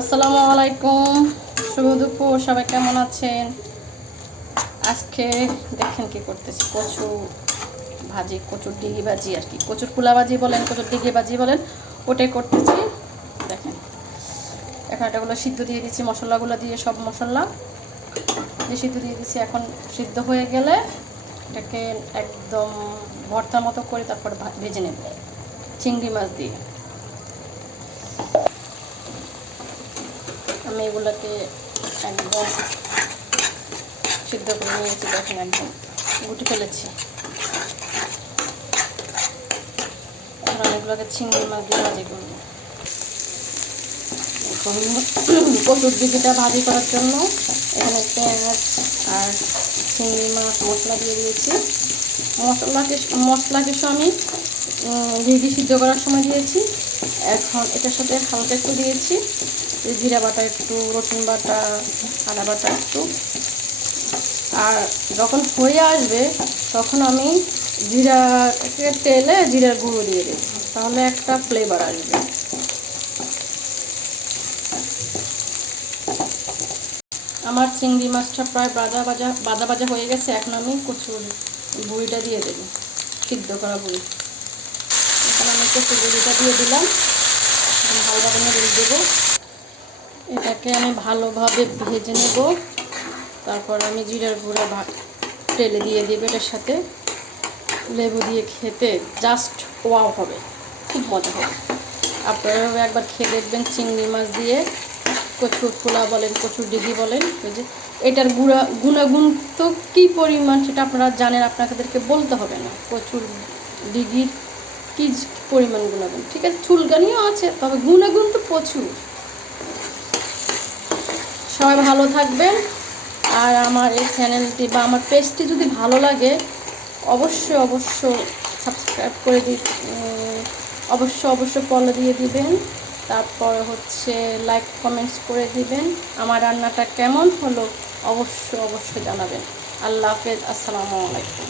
আসসালামু আলাইকুম। শুভ দুপুর, সবাই কেমন আছেন? আজকে দেখেন কি করতেছি, কচু ভাজি, কচুর ডিগি ভাজি আর কি। কচুর কুলা ভাজি বলেন, কচুর ডিগি ভাজি বলেন, ওটাই করতেছি। দেখেন, এখন এটাগুলো সিদ্ধ দিয়ে দিচ্ছি, মশলাগুলো দিয়ে সব মশলা দিয়ে সিদ্ধ দিয়ে দিচ্ছি। এখন সিদ্ধ হয়ে গেলে এটাকে একদম ভর্তার মতো করে তারপর ভেজে নেব। চিংড়ি মাছ দিয়ে। আমি এগুলোকে একদম সিদ্ধ করে নিয়েছি, দেখেন একদম গুটি ফেলেছি। এখন আমি এগুলোকে চিংড়ি মাছ দিয়ে ভাজি করব। এখন কচুর দিদিটা ভাজি করার জন্য এখানে পেঁয়াজ আর চিংড়ি মাছ মশলা দিয়ে দিয়েছি। মশলাকে মশলা কিছু আমি ঘিঘি সিদ্ধ করার সময় দিয়েছি। এখন এটার সাথে হালকা একটু দিয়েছি। জিরা বাটা একটু, রসুন বাটা, আদা বাটা একটু। আর যখন হয়ে আসবে, তখন আমি জিরা তেলে জিরার গুঁড়ো দিয়ে দেবো। তাহলে একটা ফ্লেভার আসবে। আমার চিংড়ি মাছটা প্রায় বাজা বাজা বাজা বাজা হয়ে গেছে। এখন আমি কচুর বুড়িটা দিয়ে দেবো, সিদ্ধ করা বুড়ি। এখন আমি কচুর বুড়িটা দিয়ে দিলাম। এখন ভালোভাবে নেড়ে দেবো। এটাকে আমি ভালোভাবে ভেজে নেব। তারপর আমি জিরার গুঁড়া তেলে দিয়ে দেবো এটার সাথে। লেবু দিয়ে খেতে জাস্ট ওয়াও হবে, খুব মজা হবে। আপনারাও একবার খেয়ে দেখবেন, চিংড়ি মাছ দিয়ে কচুর খোলা বলেন, কচুর ডিগি বলেন, ওই যে এটার গুঁড়া, গুণাগুণ তো কী পরিমাণ সেটা আপনারা জানেন, আপনাদেরকে বলতে হবে না। কচুর ডিগির কী পরিমাণ গুণাগুণ, ঠিক আছে? চুলকানিও আছে, তবে গুণাগুণ তো প্রচুর। সবাই ভালো থাকবেন। আর আমার এই চ্যানেলটি বা আমার পেজটি যদি ভালো লাগে, অবশ্যই অবশ্য সাবস্ক্রাইব করে দি অবশ্য অবশ্য ফলো দিয়ে দিবেন। তারপর হচ্ছে লাইক কমেন্টস করে দিবেন। আমার রান্নাটা কেমন হলো অবশ্য অবশ্যই জানাবেন। আল্লাহ হাফেজ, আসসালামু আলাইকুম।